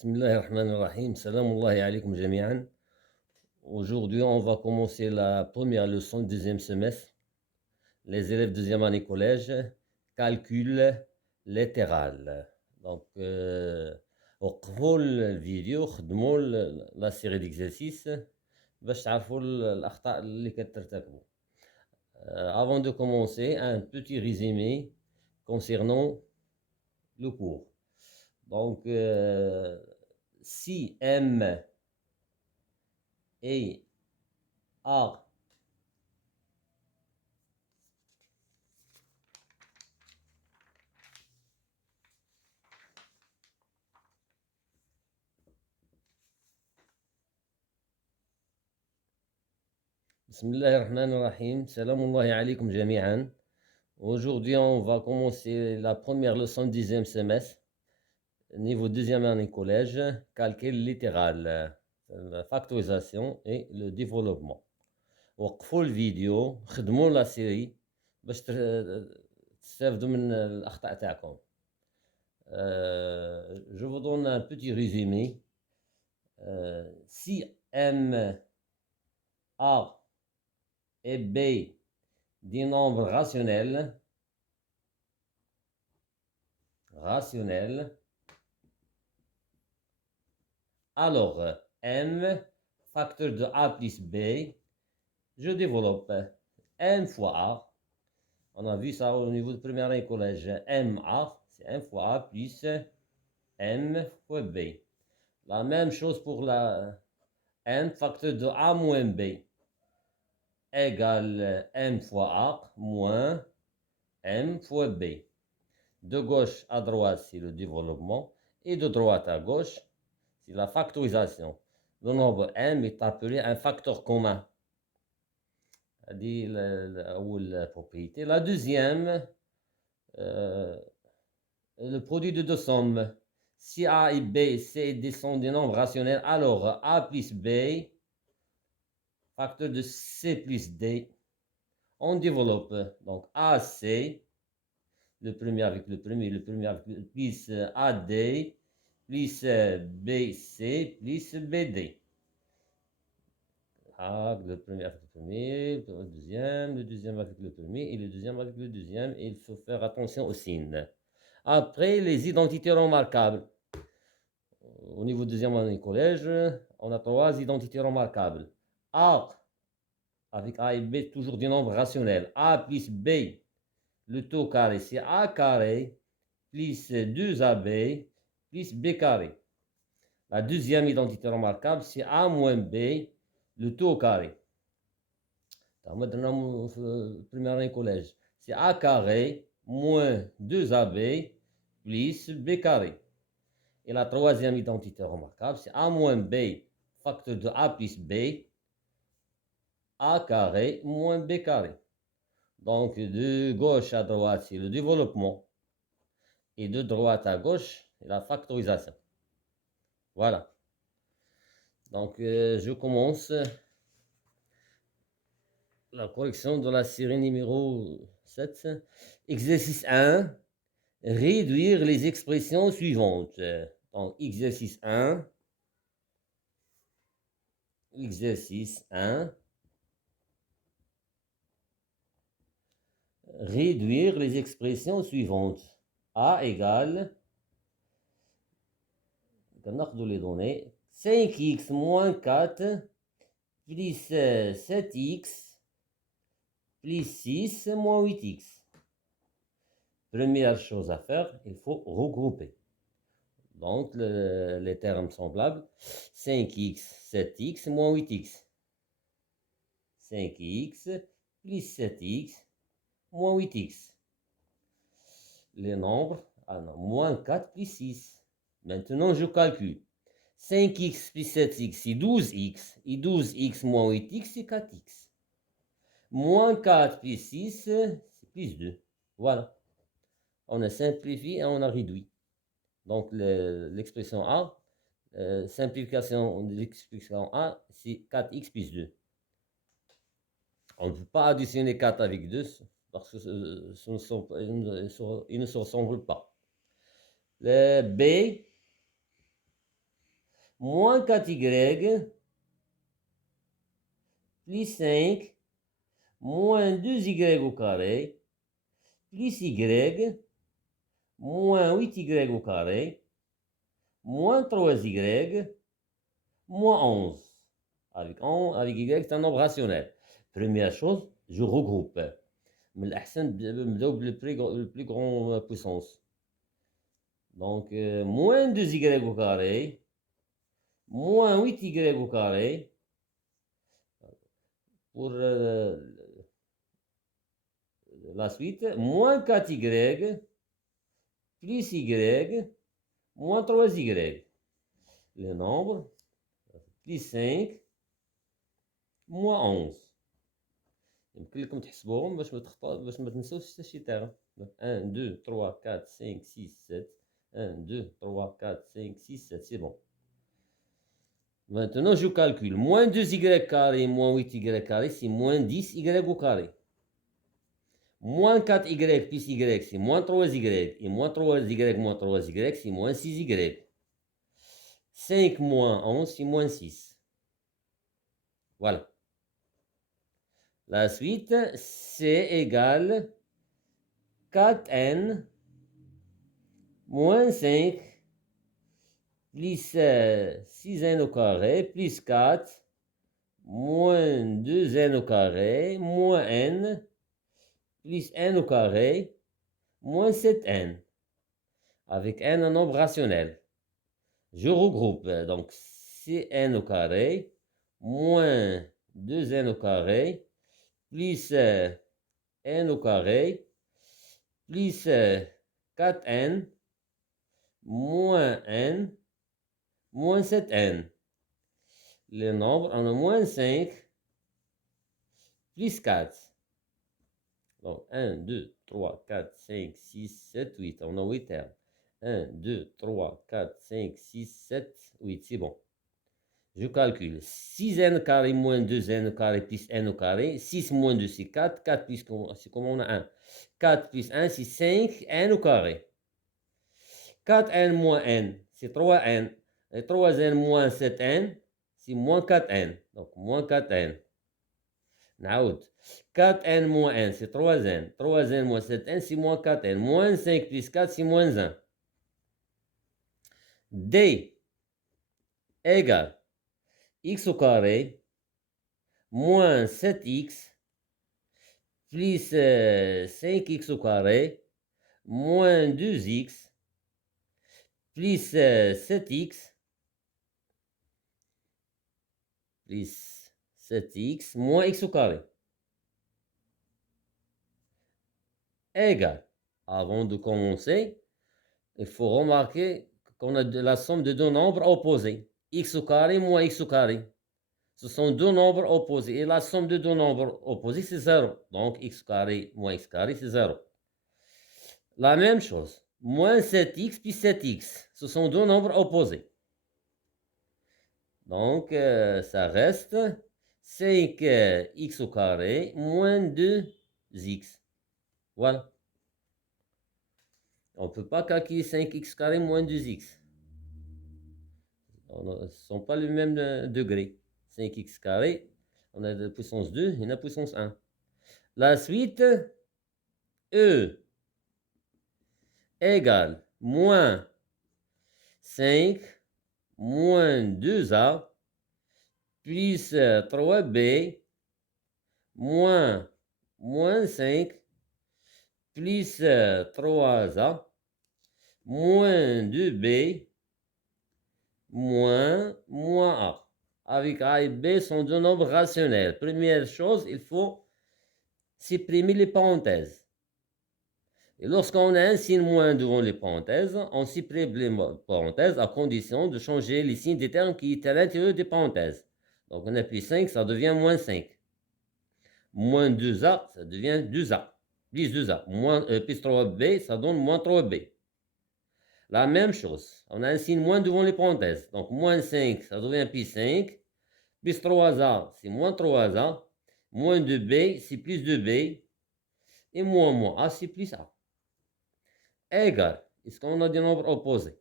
Bismillahirrahmanirrahim. Salam Allahi alaykum jami'an. Aujourd'hui, on va commencer la première leçon du deuxième semestre. Les élèves deuxième année collège, calcul littéral. Donc, وقفوا الفيديو خدموا la série d'exercices باش تعرفوا الأخطاء اللي كترتكبوا. Avant de commencer, un petit résumé concernant le cours. Donc, si M et A Bismillahirrahmanirrahim. Salam Allahi alaykum jami'an. Aujourd'hui, on va commencer la première leçon du deuxième semestre, niveau deuxième année collège, calcul littéral, la factorisation et le développement. وقفوا الفيديو خدموا la série باش تستافدوا من الأخطاء تاعكم. Je vous donne un petit résumé. Si M, A et B des nombres rationnels, alors M, facteur de A plus B, je développe M fois A. On a vu ça au niveau de première année collège. MA, c'est M fois A plus M fois B. La même chose pour la M, facteur de A moins B, égale M fois A moins M fois B. De gauche à droite, c'est le développement, et de droite à gauche, c'est la factorisation. Le nombre M est appelé un facteur commun. La propriété. La deuxième, le produit de deux sommes. Si A et B sont des nombres rationnels, alors A plus B, facteur de C plus D, on développe donc AC, le premier avec le premier avec le plus AD, plus BC, plus BD. Le premier avec le premier, le deuxième avec le premier et le deuxième avec le deuxième. Et il faut faire attention aux signes. Après, les identités remarquables. Au niveau du deuxième année collège, on a trois identités remarquables. A, avec A et B, toujours des nombres rationnels. A plus B, le taux carré, c'est A carré, plus 2AB, plus B carré. La deuxième identité remarquable, c'est A moins B, le taux carré. Première année collège, c'est A carré moins 2AB plus B carré. Et la troisième identité remarquable, c'est A moins B, facteur de A plus B, A carré moins B carré. Donc, de gauche à droite, c'est le développement. Et de droite à gauche, la factorisation. Voilà. Donc, je commence la correction de la série numéro 7. Exercice 1. Réduire les expressions suivantes. Donc, exercice 1. Exercice 1. Réduire les expressions suivantes. A égale, ناخذ les données, 5x moins 4 plus 7x plus 6 moins 8x. Première chose à faire, il faut regrouper. Donc, les termes semblables, 5x, 7x moins 8x. 5x plus 7x moins 8x. Les nombres, moins 4 plus 6. Maintenant, je calcule. 5x plus 7x, c'est 12x. Et 12x moins 8x, c'est 4x. Moins 4 plus 6, c'est plus 2. Voilà. On a simplifié et on a réduit. Donc, l'expression A, simplification de l'expression A, c'est 4x plus 2. On ne peut pas additionner 4 avec 2 parce que ils ne se ressemblent pas. Le B, moins 4y, plus 5, moins 2y au carré, plus y, moins 8y au carré, moins 3y, moins 11. Avec y, c'est un nombre rationnel. Première chose, je regroupe. Mais l'ahsan le plus grand puissance. Donc, moins 2y au carré, moins 8y au carré, pour la suite, moins 4y, plus y, moins 3y. Le nombre, plus 5, moins 11. يمكن لكم تحسبوهم باش ما تنسوش حتى شي تاع 1 2 3 4 5 6 7 1 2 3 4 5 6 7 c'est bon. Maintenant je calcule moins 2y carré moins 8y carré c'est moins 10y au carré. Moins 4y plus y c'est moins 3y et moins 3y moins 3y c'est moins 6y. 5 moins 11 c'est moins 6. Voilà. La suite, c'est égal 4n moins 5 plus 6n au carré plus 4 moins 2n au carré moins n plus n au carré moins 7n. Avec n un nombre rationnel. Je regroupe donc c'est n au carré moins 2n au carré plus n au carré plus 4n moins n moins 7n. Le nombre en a moins 5 plus 4. Donc 1, 2, 3, 4, 5, 6, 7, 8. On a 8 termes. 1, 2, 3, 4, 5, 6, 7, 8. C'est bon. Je calcule 6n carré moins 2n carré plus n au carré. 6 moins 2, c'est 4. 4 plus, c'est comme on a 1. 4 plus 1, c'est 5n au carré. 4n moins n, c'est 3n. Et 3n moins 7n, c'est moins 4n. Donc, moins 4n. Naoud. 4n moins n, c'est 3n. 3n moins 7n, c'est moins 4n. Moins 5 plus 4, c'est moins 1. D égale x au carré moins 7x plus 5x au carré moins 2x plus 7x plus 7x moins x au carré égale. Avant de commencer, il faut remarquer qu'on a la somme de deux nombres opposés. X au carré moins x au carré. Ce sont deux nombres opposés. Et la somme de deux nombres opposés, c'est 0. Donc x carré moins x carré, c'est 0. La même chose. Moins 7x plus 7x. Ce sont deux nombres opposés. Donc, ça reste 5x au carré moins 2x. Voilà. On ne peut pas calculer 5x carré moins 2x. Ce ne sont pas le même degré. 5x carré, on a la puissance 2 et la puissance 1. La suite, E égale moins 5 moins 2a plus 3b moins 5 plus 3a moins 2b moins a. Avec a et b sont deux nombres rationnels. Première chose, il faut supprimer les parenthèses. Et lorsqu'on a un signe moins devant les parenthèses, on supprime les parenthèses à condition de changer les signes des termes qui étaient à l'intérieur des parenthèses. Donc on a plus 5, ça devient moins 5. Moins 2a, ça devient 2a. Plus 2a. Plus 3b, ça donne moins 3b. La même chose, on a un signe moins devant les parenthèses. Donc moins 5, ça devient plus 5. Plus 3a, c'est moins 3a. Moins 2b, c'est plus 2b. Et moins a, c'est plus a. Égal. Est-ce qu'on a des nombres opposés?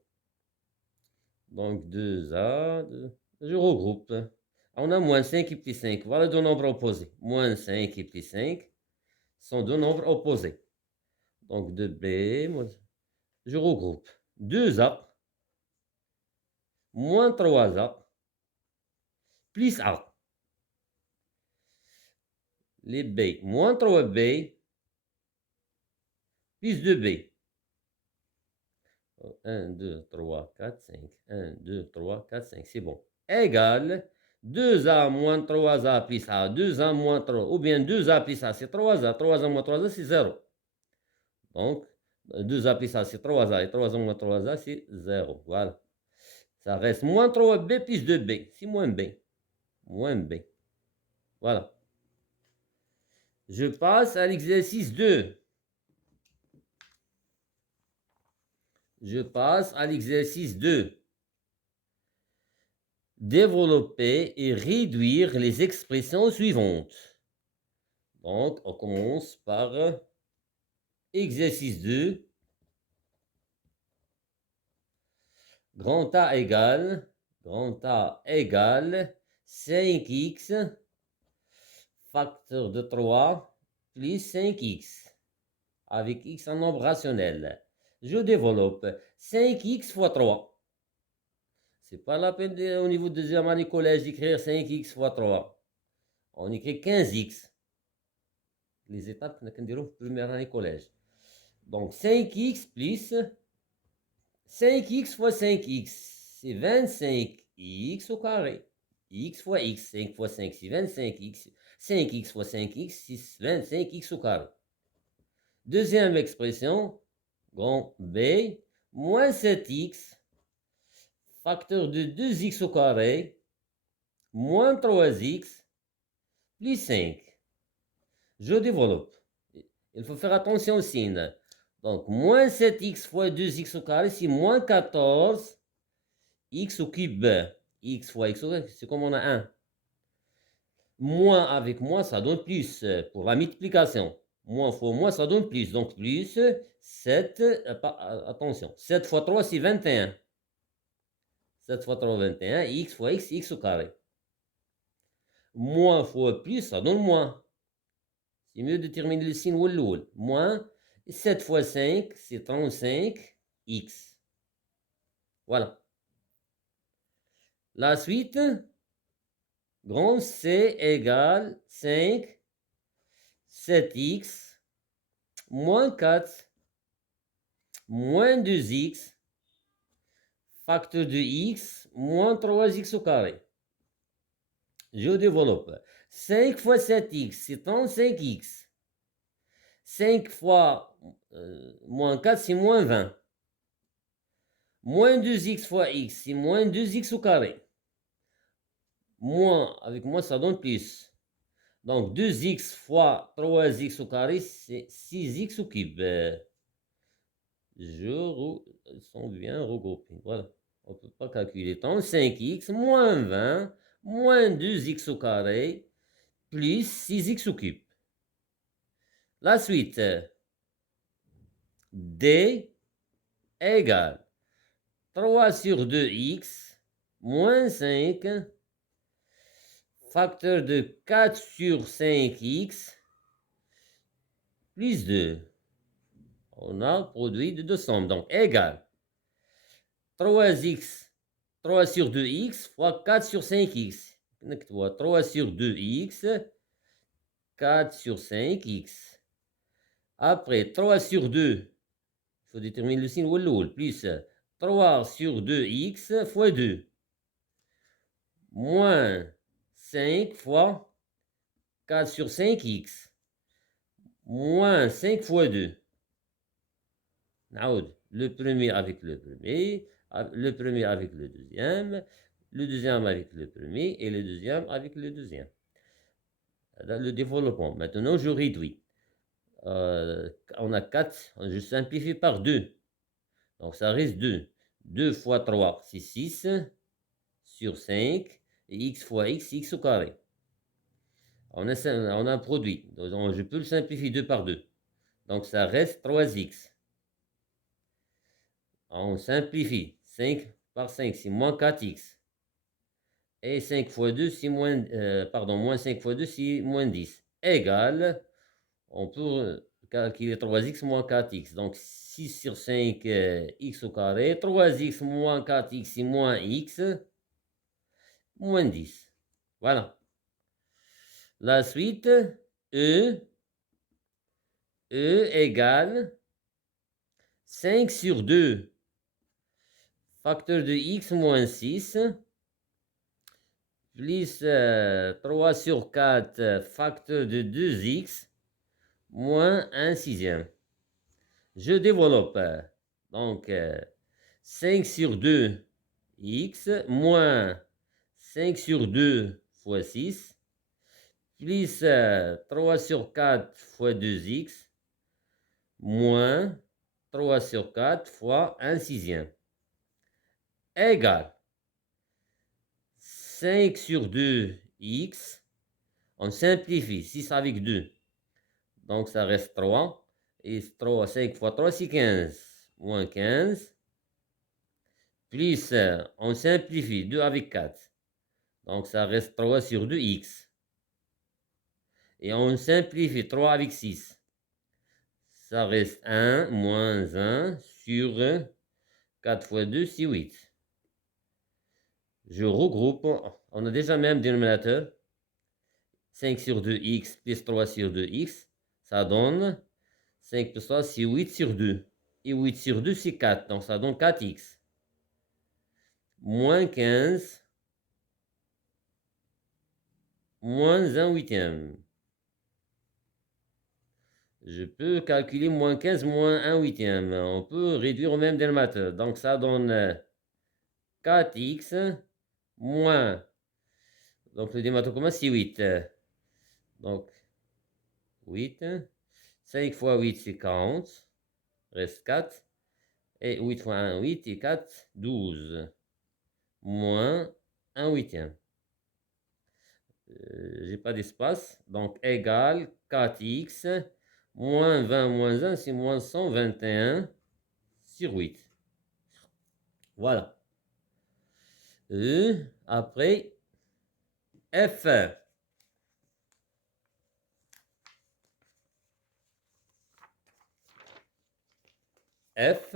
Donc 2A, je regroupe. On a moins 5 et plus 5. Voilà deux nombres opposés. Moins 5 et plus 5 sont deux nombres opposés. Donc 2B, je regroupe. 2A moins 3A plus A. Les B, moins 3B plus 2B. 1, 2, 3, 4, 5. 1, 2, 3, 4, 5. C'est bon. Égal 2A moins 3A plus A. 2A moins 3. Ou bien 2A plus A, c'est 3A. 3A moins 3A, c'est 0. Donc, 2A plus A, c'est 3A. Et 3A moins 3A, c'est 0. Voilà. Ça reste moins 3B plus 2B. C'est moins B. Moins B. Voilà. Je passe à l'exercice 2. Je passe à l'exercice 2. Développer et réduire les expressions suivantes. Donc, on commence par exercice 2. Grand A égale 5x facteur de 3 plus 5x avec x un nombre rationnel. Je développe 5x fois 3. C'est pas la peine au niveau de deuxième année collège d'écrire 5x fois 3. On écrit 15x. Les étapes qu'on dirons première année collège. Donc 5x plus 5x fois 5x, c'est 25x au carré. X fois x, 5 fois 5, c'est 25x. 5x fois 5x, c'est 25x au carré. Deuxième expression, grand B, moins 7x, facteur de 2x au carré, moins 3x, plus 5. Je développe. Il faut faire attention au signe. Donc, moins 7x fois 2x au carré, c'est moins 14 x au cube. X fois x au carré, c'est comme on a 1. Moins avec moins, ça donne plus. Pour la multiplication. Moins fois moins, ça donne plus. Donc, plus 7. Attention. 7 fois 3, c'est 21. 7 fois 3, 21. X fois x, x au carré. Moins fois plus, ça donne moins. C'est mieux de terminer le signe ou le moins 7 fois 5, c'est 35x. Voilà. La suite, grand C égale 5, 7x, moins 4, moins 2x, facteur de x, moins 3x au carré. Je développe. 5 fois 7x, c'est 35x. 5 fois moins 4, c'est moins 20. Moins 2x fois x, c'est moins 2x au carré. Moins, avec moins, ça donne plus. Donc, 2x fois 3x au carré, c'est 6x au cube. Ils sont bien regroupés. Voilà. On ne peut pas calculer tant. 5x moins 20 moins 2x au carré plus 6x au cube. La suite. D égale 3 sur 2x moins 5 facteur de 4 sur 5x plus 2. On a produit de deux sommes. Donc, égal 3x, 3 sur 2x fois 4 sur 5x. 3 sur 2x, 4 sur 5x. Après, 3 sur 2, il faut déterminer le signe ou le plus 3 sur 2x fois 2. Moins 5 fois 4 sur 5x. Moins 5 fois 2. Le premier avec le premier avec le deuxième avec le premier et le deuxième avec le deuxième. Le développement. Maintenant, je réduis. On a 4, je simplifie par 2. Donc, ça reste 2. 2 fois 3, c'est 6 sur 5. Et x fois x, x au carré. On a un produit. Donc, je peux le simplifier 2 par 2. Donc, ça reste 3x. On simplifie. 5 par 5, c'est moins 4x. Et 5 fois 2, c'est moins, moins 5 fois 2, c'est moins 10. Égale, on peut calculer 3x moins 4x. Donc 6 sur 5, x au carré. 3x moins 4x, c'est moins x, moins 10. Voilà. La suite, E égale 5 sur 2, facteur de x moins 6, plus 3 sur 4, facteur de 2x, moins 1 sixième. Je développe. Donc, 5 sur 2, x, moins 5 sur 2 fois 6, plus 3 sur 4 fois 2x, moins 3 sur 4 fois 1 sixième, égale 5 sur 2, x, on simplifie, 6 avec 2, donc ça reste 3, et 3, 5 fois 3, c'est 15, moins 15, plus, on simplifie, 2 avec 4, donc ça reste 3 sur 2, x, et on simplifie 3 avec 6, ça reste 1, moins 1, sur 4 fois 2, c'est 8. Je regroupe, on a déjà le même dénominateur, 5 sur 2x plus 3 sur 2x, ça donne 5 plus 3, c'est 8 sur 2. Et 8 sur 2, c'est 4, donc ça donne 4x. Moins 15, moins 1 huitième. Je peux calculer moins 15, moins 1 huitième. On peut réduire au même dénominateur. Donc ça donne 4x moins, donc le dénominateur commun, c'est 8. Donc 8, 5 fois 8, c'est 40, reste 4. Et 8 fois 1, 8, et 4, 12. Moins 1 huitième. J'ai pas d'espace, donc égal 4x, moins 20 moins 1, c'est moins 121 sur 8. Voilà. Après, F. F,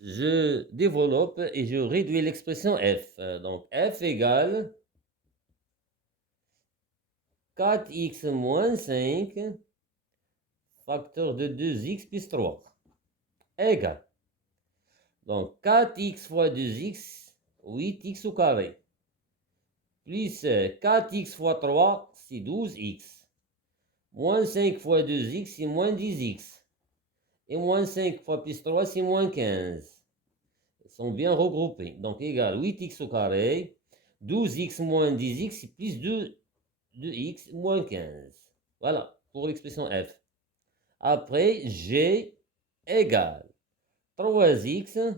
je développe et je réduis l'expression F. Donc F égale 4x moins 5, facteur de 2x plus 3, égale. Donc 4x fois 2x, 8x au carré, plus 4x fois 3, c'est 12x, moins 5 fois 2x, c'est moins 10x, et moins 5 fois plus 3, c'est moins 15. Ils sont bien regroupés, donc égal 8x au carré, 12x moins 10x, c'est plus 2x moins 15. Voilà, pour l'expression F. Après, G égale 3x,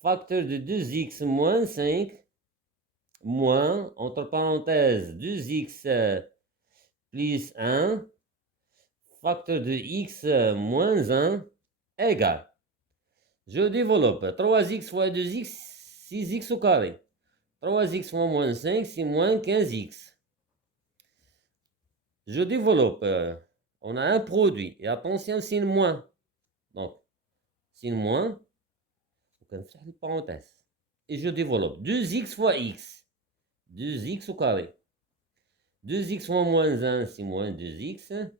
facteur de 2x moins 5, moins, entre parenthèses, 2x plus 1, facteur de x moins 1, égale. Je développe 3x fois 2x, 6x au carré. 3x fois moins 5, c'est moins 15x. Je développe, on a un produit, et attention, c'est le moins. Donc, c'est le moins, on va faire les parenthèses. Et je développe 2x fois x, 2x au carré. 2x fois moins 1, c'est moins 2x.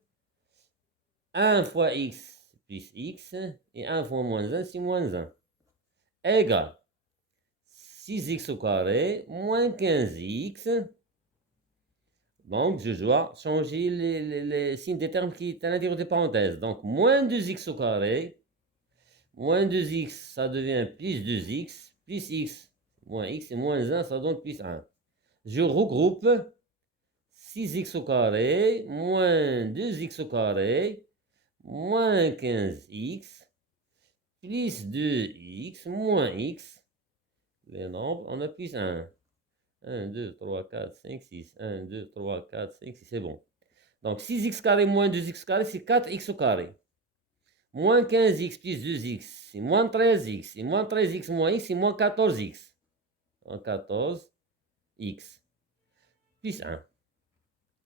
1 fois x plus x, et 1 fois moins 1, c'est moins 1. Égale 6x au carré, moins 15x. Donc, je dois changer les signes des termes qui est à l'intérieur des parenthèses. Donc, moins 2x au carré, moins 2x, ça devient plus 2x, plus x, moins x, et moins 1, ça donne plus 1. Je regroupe 6x au carré, moins 2x au carré, moins 15x, plus 2x, moins x. Les nombres, on a plus 1. 1, 2, 3, 4, 5, 6. 1, 2, 3, 4, 5, 6, c'est bon. Donc 6x carré moins 2x carré, c'est 4x au carré. moins 15x plus 2x, c'est moins 13x, et moins 13x moins x, c'est moins 14x. Moins 14x plus 1.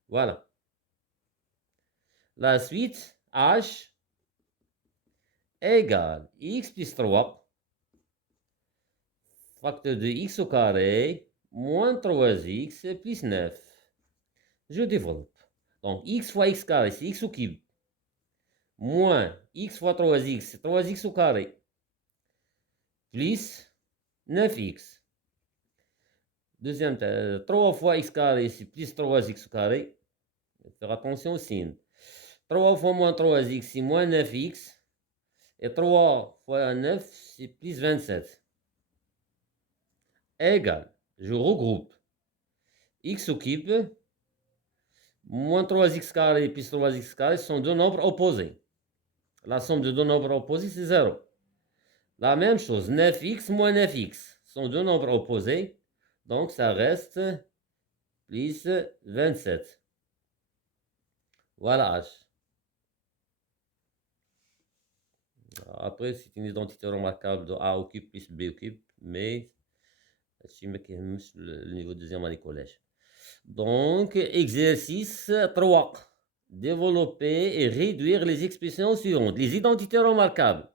Voilà. La suite, h égale x plus 3, facteur de x au carré, moins 3x plus 9. Je développe. Donc, x fois x carré, c'est x au cube. Moins x fois 3x, c'est 3x au carré. Plus 9x. Deuxième, 3 fois x carré, c'est plus 3x au carré. Faire attention au signe. 3 fois moins 3x, c'est moins 9x. Et 3 fois 9, c'est plus 27. Égal. Je regroupe. X au cube, moins 3x carré plus 3x carré sont deux nombres opposés. La somme de deux nombres opposés, c'est 0. La même chose, 9x moins 9x sont deux nombres opposés. Donc, ça reste plus 27. Voilà h. Après, c'est une identité remarquable de a au cube plus b au cube, mais je me le niveau deuxième année collège. Donc, exercice 3. Développer et réduire les expressions suivantes. Les identités remarquables.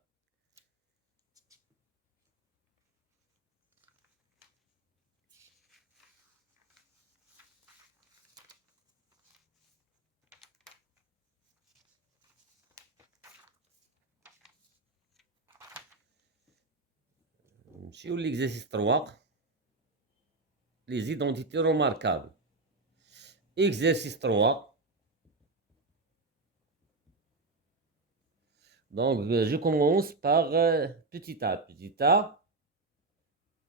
Sur l'exercice 3, les identités remarquables. Exercice 3. Donc, je commence par petit a. Petit a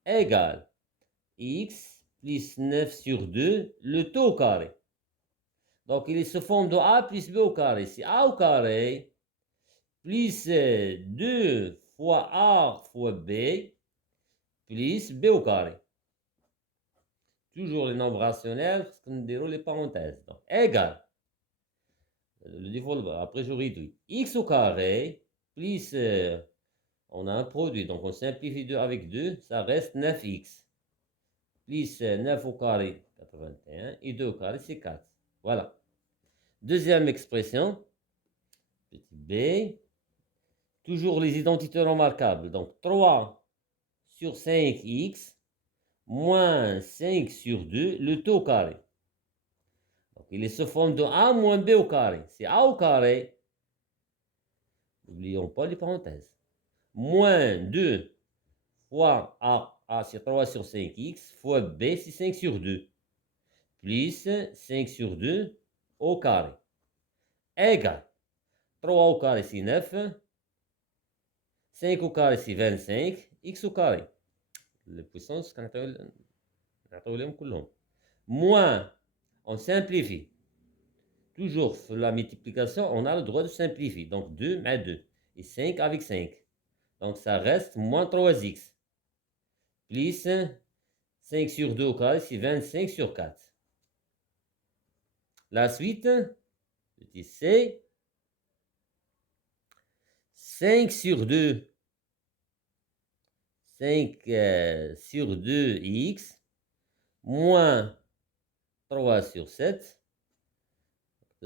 égale x plus 9 sur 2, le tout au carré. Donc, il se forme de a plus b au carré. C'est a au carré plus 2 fois a fois b plus b au carré. Toujours les nombres rationnels, parce qu'on déroule les parenthèses. Donc, égal. Le développement, après je réduis. X au carré plus, on a un produit, donc on simplifie 2 avec 2, ça reste 9x. Plus 9 au carré, 81, et 2 au carré, c'est 4. Voilà. Deuxième expression, petit b, toujours les identités remarquables. Donc 3 sur 5x moins 5 sur 2, le tout au carré. Donc il se forme de a moins b au carré. C'est a au carré, n'oublions pas les parenthèses, moins 2 fois a c'est 3 sur 5x, fois b c'est 5 sur 2, plus 5 sur 2 au carré, égale 3 au carré c'est 9, 5 au carré c'est 25, x au carré. Les puissances, moins, on simplifie. Toujours la multiplication, on a le droit de simplifier. Donc 2 mais 2. Et 5 avec 5. Donc ça reste moins 3x. Plus 5 sur 2 au carré, c'est 25 sur 4. La suite, petit c. 5 sur 2. 5 sur 2x moins 3 sur 7.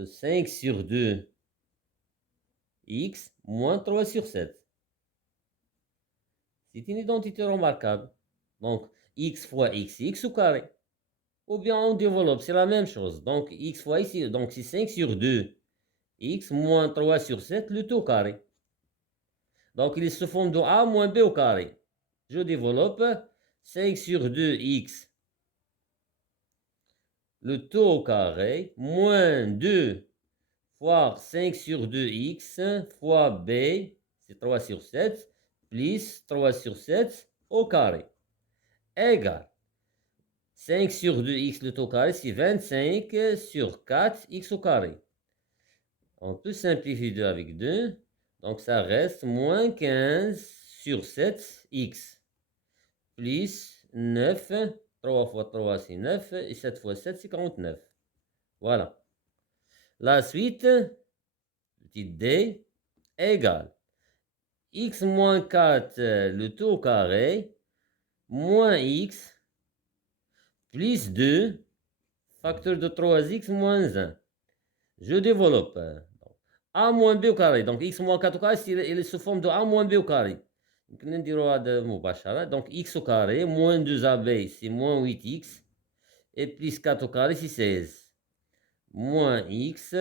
5 sur 2 x moins 3 sur 7. C'est une identité remarquable. Donc, x fois x, x au carré. Ou bien on développe, c'est la même chose. Donc, x fois x, donc c'est 5 sur 2 x moins 3 sur 7, le tout au carré. Donc, il se forme de a moins b au carré. Je développe 5 sur 2 x le tout au carré, moins 2 fois 5 sur 2x fois b, c'est 3 sur 7, plus 3 sur 7 au carré, égale 5 sur 2x le tout au carré, c'est 25 sur 4x au carré. On peut simplifier 2 avec 2, donc ça reste moins 15 sur 7x, plus 9, 3 fois 3 c'est 9, et 7 fois 7 c'est 49. Voilà. La suite, petit d, égale x moins 4, le tout au carré, moins x, plus 2, facteur de 3x moins 1. Je développe. A moins b au carré. Donc x moins 4 au carré, il est sous forme de a moins b au carré. Donc x au carré, moins 2ab, c'est moins 8x. Et plus 4 au carré, c'est 16. Moins x,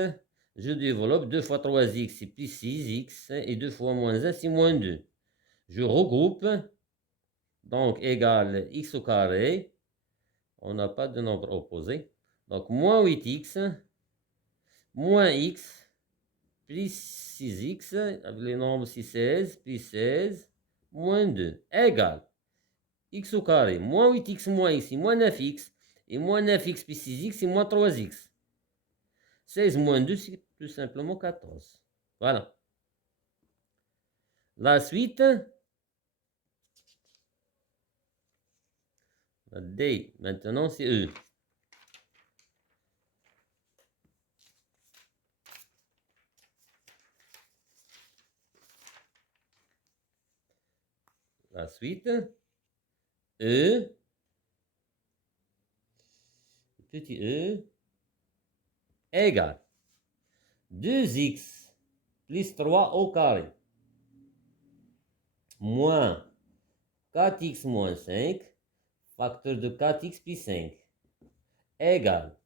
je développe 2 fois 3x, c'est plus 6x. Et 2 fois moins 1, c'est moins 2. Je regroupe. Donc égal x au carré. On n'a pas de nombre opposé. Donc moins 8x, moins x, plus 6x, avec les nombres c'est 16, plus 16, moins 2, égale x au carré, moins 8x moins x, c'est moins 9x, et moins 9x plus 6x, c'est moins 3x. 16 moins 2, c'est tout simplement 14. Voilà. La suite, D, maintenant c'est E. La suite, E, petit e, égale 2x plus 3 au carré, moins 4x moins 5, facteur de 4x plus 5, égale.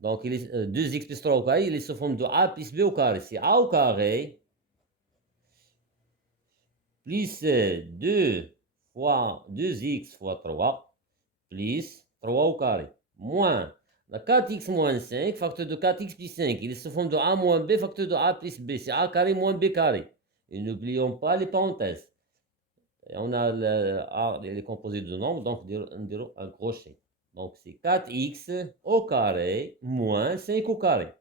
Donc, 2x plus 3 au carré, il est sous forme de a plus b au carré. C'est a au carré plus 2 fois 2x fois 3 plus 3 au carré, moins 4x moins 5, facteur de 4x plus 5. Il est sous forme de a moins b, facteur de a plus b. C'est a carré moins b carré. Et n'oublions pas les parenthèses. Et on a a, il est composé de nombres, donc on dirait un crochet. Donc c'est 4x au carré moins 5 au carré.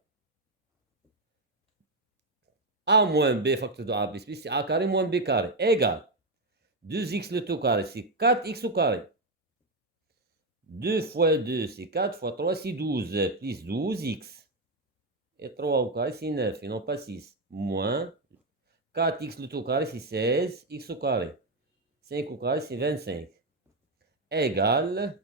A moins b facteur de a plus b, c'est a carré moins b carré, égale 2x le tout au carré, c'est 4x au carré. 2 fois 2, c'est 4, fois 3, c'est 12, plus 12x. Et 3 au carré, c'est 9, et non pas 6. Moins 4x le tout au carré, c'est 16x au carré. 5 au carré, c'est 25. Égale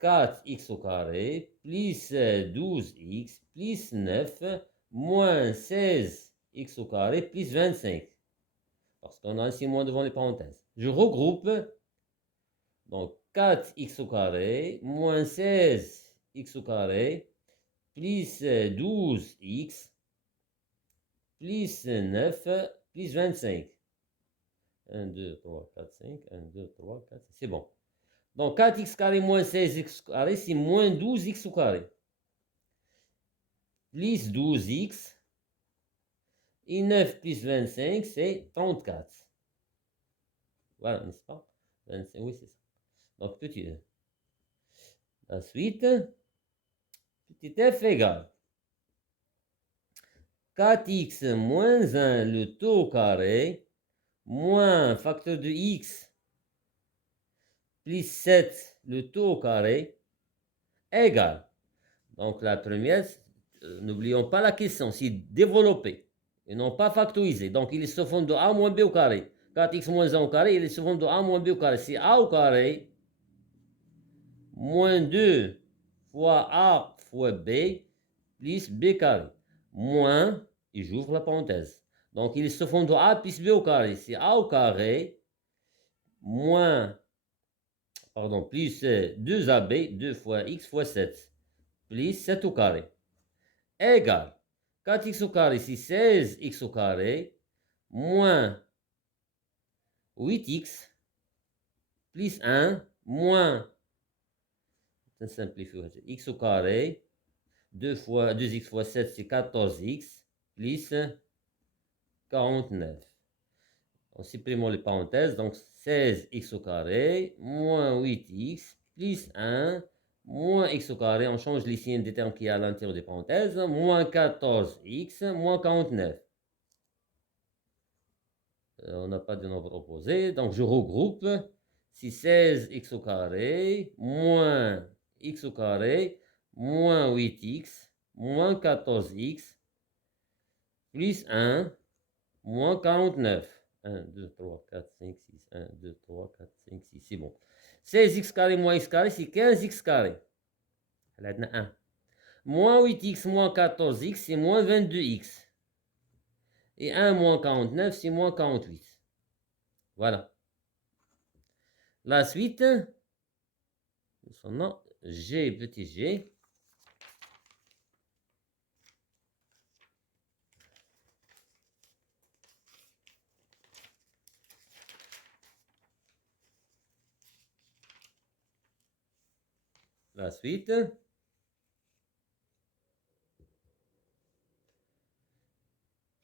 4x au carré, plus 12x, plus 9, moins 16x au carré, plus 25. Parce qu'on a un moins devant les parenthèses. Je regroupe. Donc 4x au carré, moins 16x au carré, plus 12x, plus 9, plus 25. 1, 2, 3, 4, 5. 1, 2, 3, 4, 5. C'est bon. Donc 4x carré moins 16x carré, c'est moins 12x au carré. Plus 12x. Et 9 plus 25, c'est 34. Voilà, n'est-ce pas? 25, oui, c'est ça. Donc petit e. La suite, petit f égale 4x moins 1 le tout au carré, moins facteur de x plus 7 le tout au carré, égale. Donc la première, n'oublions pas la question, c'est développer et non pas factoriser. Donc il est sous forme de a moins b au carré. 4x moins 1 au carré, il est sous forme de a moins b au carré. C'est a au carré moins 2 fois a fois b plus b carré. Moins, et j'ouvre la parenthèse. Donc il est sous forme de a plus b au carré. C'est a au carré moins, pardon, plus 2ab, 2 fois x fois 7, plus 7 au carré, égale 4x au carré, c'est 16x au carré, moins 8x, plus 1, moins, je simplifie, x au carré, 2x fois 7, c'est 14x, plus 49. En supprimant les parenthèses, donc 16x au carré, moins 8x, plus 1, moins x au carré, on change les signes des termes qui y a à l'intérieur des parenthèses, moins 14x, moins 49. On n'a pas de nombre opposé, donc je regroupe, c'est 16x au carré, moins x au carré, moins 8x, moins 14x, plus 1, moins 49. 1, 2, 3, 4, 5, 6. 1, 2, 3, 4, 5, 6. C'est bon. 16x carré moins x carré, c'est 15x carré. Là, on a 1. Moins 8x moins 14x, c'est moins 22x. Et 1 moins 49, c'est moins 48. Voilà. La suite, son nom, G, petit g. La suite,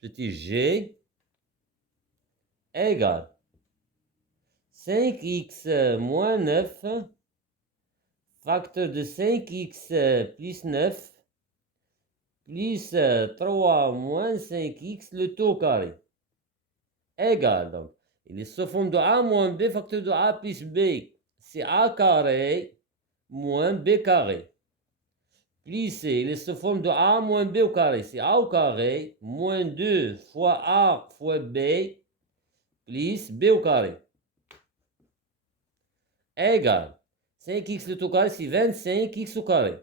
petit g égale 5x moins 9, facteur de 5x plus 9, plus 3 moins 5x, le tout au carré. Égale, donc, il est sous forme de a moins b, facteur de a plus b, c'est a carré moins b carré. Plus il est sous forme de a moins b au carré, c'est a au carré moins 2 fois a fois b plus b au carré. Égale 5x le tout carré, c'est 25x au carré.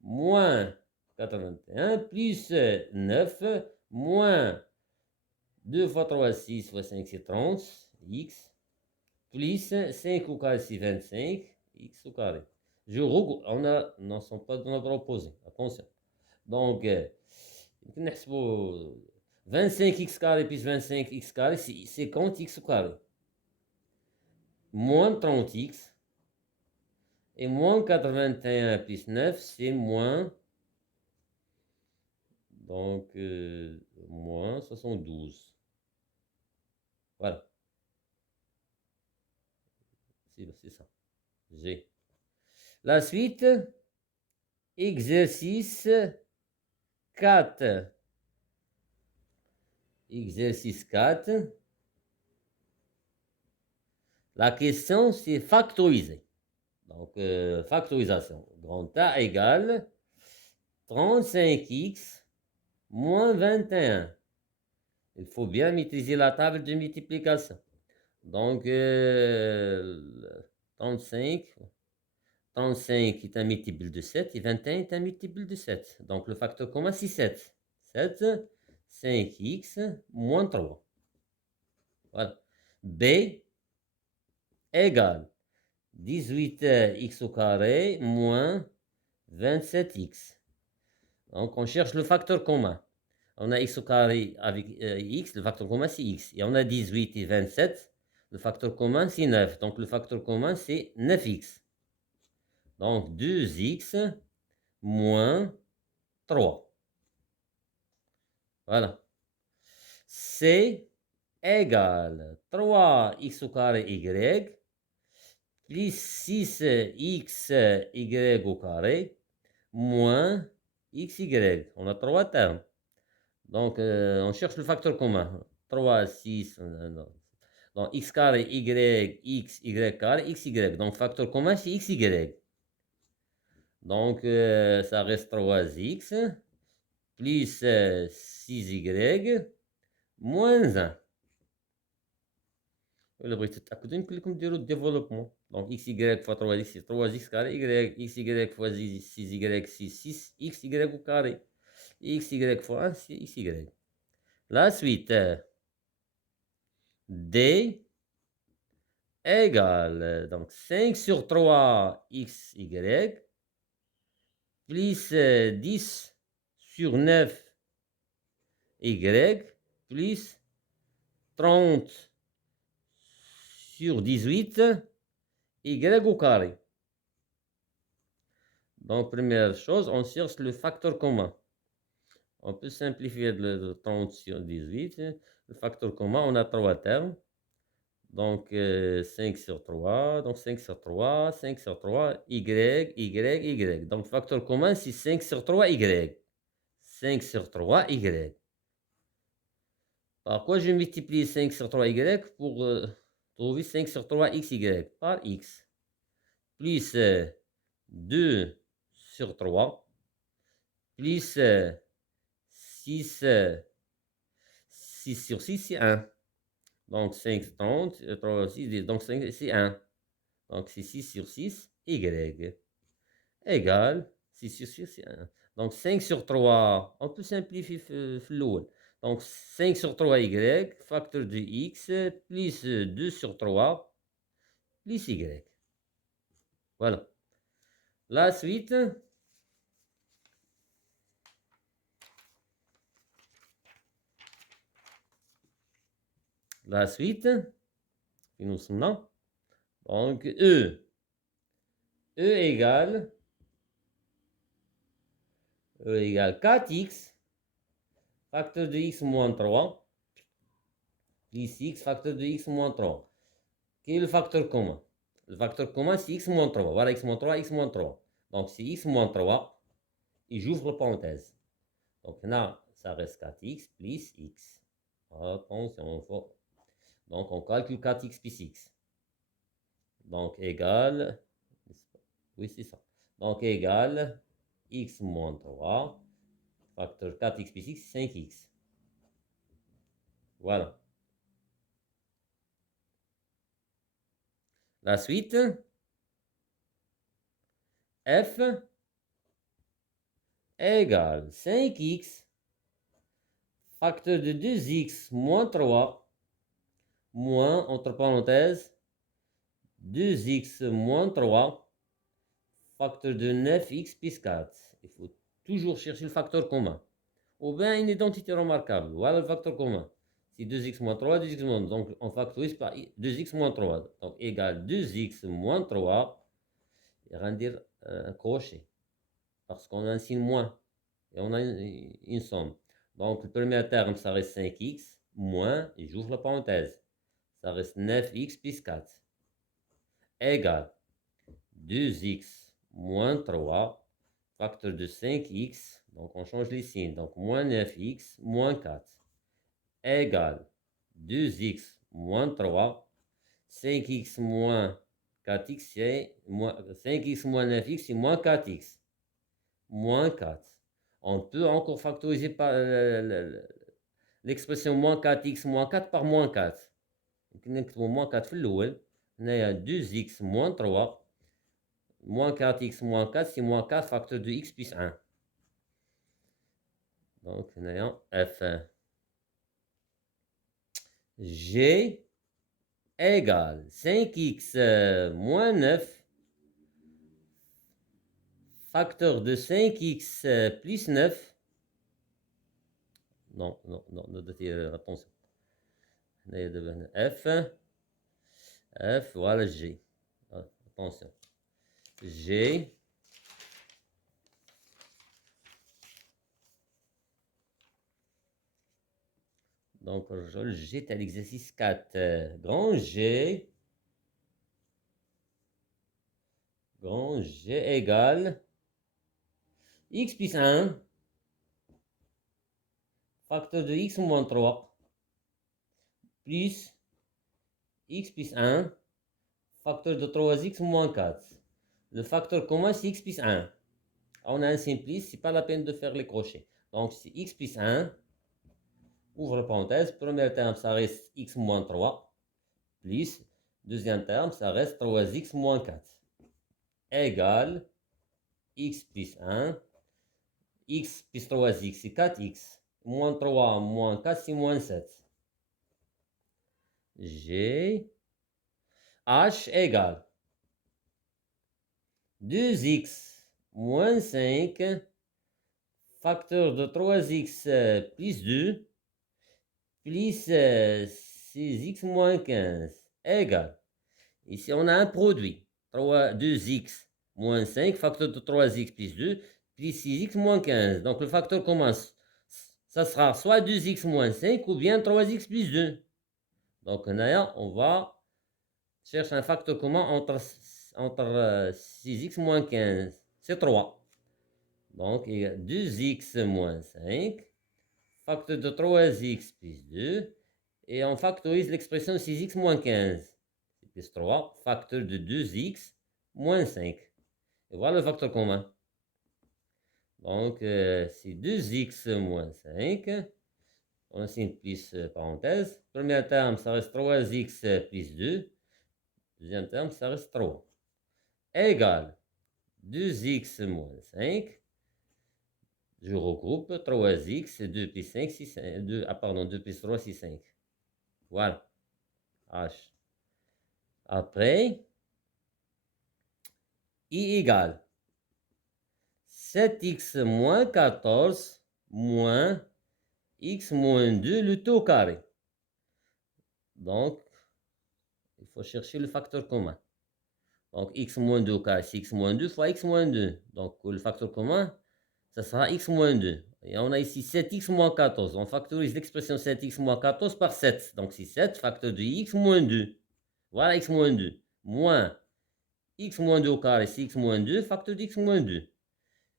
Moins 81 plus 9 moins 2 fois 3, 6 fois 5, c'est 30, x, plus 5 au carré, c'est 25, x au carré. Je regroupe, on a, ne sont pas dans l'ordre opposé, attention. Donc, 25x carré plus 25x carré, c'est 50x au carré. Moins 30x. Et moins 81 plus 9, c'est moins. Donc, moins 72. Voilà. C'est ça. G. La suite, exercice 4. Exercice 4. La question, c'est factoriser. Donc, factorisation. Grand A égale 35x moins 21. Il faut bien maîtriser la table de multiplication. Donc, 35 est un multiple de 7 et 21 est un multiple de 7. Donc, le facteur commun, c'est 7. 7, 5x moins 3. Voilà. B égale 18x au carré moins 27x. Donc, on cherche le facteur commun. On a x au carré avec x, le facteur commun, c'est x. Et on a 18 et 27. Le facteur commun, c'est 9. Donc, le facteur commun, c'est 9x. Donc, 2x moins 3. Voilà. C égale 3x au carré y plus 6xy au carré moins xy. On a 3 termes. Donc, on cherche le facteur commun. 3, 6, non. Donc, x carré, y, x, y carré, xy. Donc, facteur commun, c'est xy. Donc, ça reste 3x plus 6y moins 1. ولا بغيتو تأكدوا يمكن لكم ديروا الديفلوبمون. دونك xy fois 3x c'est 3x carré, xy fois 6y c'est 6xy au carré. xy fois 1 c'est xy. La suite, D égale donc 5 sur 3 xy plus 10 sur 9 y plus 30 sur 18 y au carré. Donc, première chose, on cherche le facteur commun. On peut simplifier le 30 sur 18. Le facteur commun, on a 3 termes. Donc, 5 sur 3. Donc, 5 sur 3, 5 sur 3, y. Donc, facteur commun, c'est 5 sur 3, y. 5 sur 3, y. Par quoi je multiplie 5 sur 3, y pour trouver 5 sur 3, xy par x. Plus 2 sur 3, plus 6 sur 6, c'est 1. Donc 5, 30, 3, 6, 10. Donc 5, c'est 1. Donc c'est 6 sur 6, Y. Égale 6 sur 6, c'est 1. Donc 5 sur 3, on peut simplifier l'eau. Donc 5 sur 3Y, facteur de X, plus 2 sur 3, plus Y. Voilà. La suite. La suite. Finalement. Donc E. E égale 4x, facteur de x moins 3, plus x, facteur de x moins 3. Quel est le facteur commun? Le facteur commun, c'est x moins 3. Voilà, x moins 3, x moins 3. Donc, c'est x moins 3, et j'ouvre la parenthèse. Donc, là, ça reste 4x plus x. Attention, donc, on calcule 4x plus x. Donc, égale, oui, c'est ça. Donc, égale x moins 3, facteur 4x plus x, 5x. Voilà. La suite, f égale 5x, facteur de 2x moins 3, moins, entre parenthèses, 2x moins 3, facteur de 9x plus 4. Il faut toujours chercher le facteur commun. Ou bien une identité remarquable. Voilà le facteur commun. C'est 2x moins 3, 2x moins 3. Donc, on factorise par 2x moins 3. Donc, égale 2x moins 3. Et on va dire un crochet. Parce qu'on a un signe moins. Et on a une somme. Donc, le premier terme, ça reste 5x, moins, et j'ouvre la parenthèse. Ça reste 9x plus 4. Égale 2x moins 3, facteur de 5x. Donc, on change les signes. Donc, moins 9x, moins 4. Égale 2x moins 3, 5x moins 4x, c'est 5x moins 9x, c'est moins 4x. Moins 4. On peut encore factoriser par l'expression moins 4x moins 4 par moins 4. Donc, نكتبوا moins 4 في الأول. هنايا 2x moins 3. Moins 4x moins 4, c'est moins 4 facteur de x plus 1. Donc, هنايا f. G égale 5x moins 9, facteur de 5x plus 9. Non, attention. F, voilà G. Attention. G. Donc, je le jette à l'exercice 4. Grand G. Grand G égale x plus 1, facteur de x moins 3, plus x plus 1, facteur de 3x moins 4. Le facteur commun, c'est x plus 1. On a un simplice, c'est pas la peine de faire les crochets. Donc, c'est x plus 1, ouvre la parenthèse, premier terme, ça reste x moins 3, plus, deuxième terme, ça reste 3x moins 4, égale x plus 1, x plus 3x, c'est 4x, moins 3 moins 4, c'est moins 7. G, H égale 2x moins 5, facteur de 3x plus 2, plus 6x moins 15, égale. Ici, on a un produit. 2x moins 5, facteur de 3x plus 2, plus 6x moins 15. Donc, le facteur commence. Ça sera soit 2x moins 5 ou bien 3x plus 2. Donc, on va chercher un facteur commun entre 6x moins 15. C'est 3. Donc, il y a 2x moins 5, facteur de 3x plus 2, et on factorise l'expression 6x moins 15. C'est plus 3, facteur de 2x moins 5. Et voilà le facteur commun. Donc, c'est 2x moins 5. on signe plus parenthèse. Premier terme, ça reste 3x plus 2. Deuxième terme, ça reste 3. Égale 2x moins 5. Je regroupe 3x, 2 plus 5, 6, 2, pardon, 2 plus 3, 6, 5. Voilà. H. Après, I égale 7x moins 14 moins x moins 2, le tout au carré. Donc, il faut chercher le facteur commun. Donc, x moins 2 au carré, c'est x moins 2 fois x moins 2. Donc, le facteur commun, ça sera x moins 2. Et on a ici 7x moins 14. On factorise l'expression 7x moins 14 par 7. Donc, c'est 7 facteur de x moins 2. Voilà x moins 2. Moins x moins 2 au carré, c'est x moins 2, facteur de x moins 2.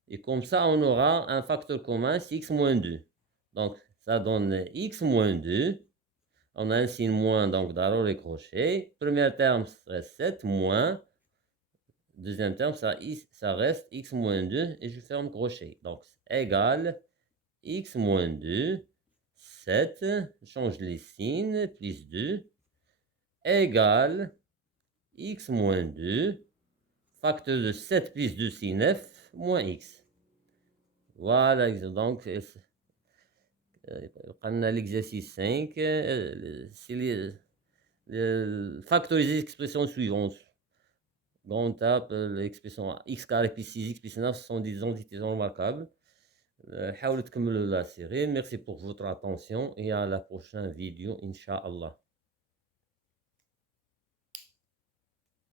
Et comme ça, on aura un facteur commun, c'est x moins 2. Donc, ça donne x moins 2. On a un signe moins, donc d'alors les crochets. Premier terme serait 7 moins. Deuxième terme, ça reste x moins 2 et je ferme crochet. Donc, égal x moins 2, 7, je change les signes, plus 2, égal x moins 2, facteur de 7 plus 2, c'est 9, moins x. Voilà, donc, on a l'exercice 5, c'est factoriser l'expression suivante. On tape l'expression x carré plus 6x plus 9, ce sont des entités remarquables. حاولوا تكملوا la série. Merci pour votre attention et à la prochaine vidéo, Inch'Allah.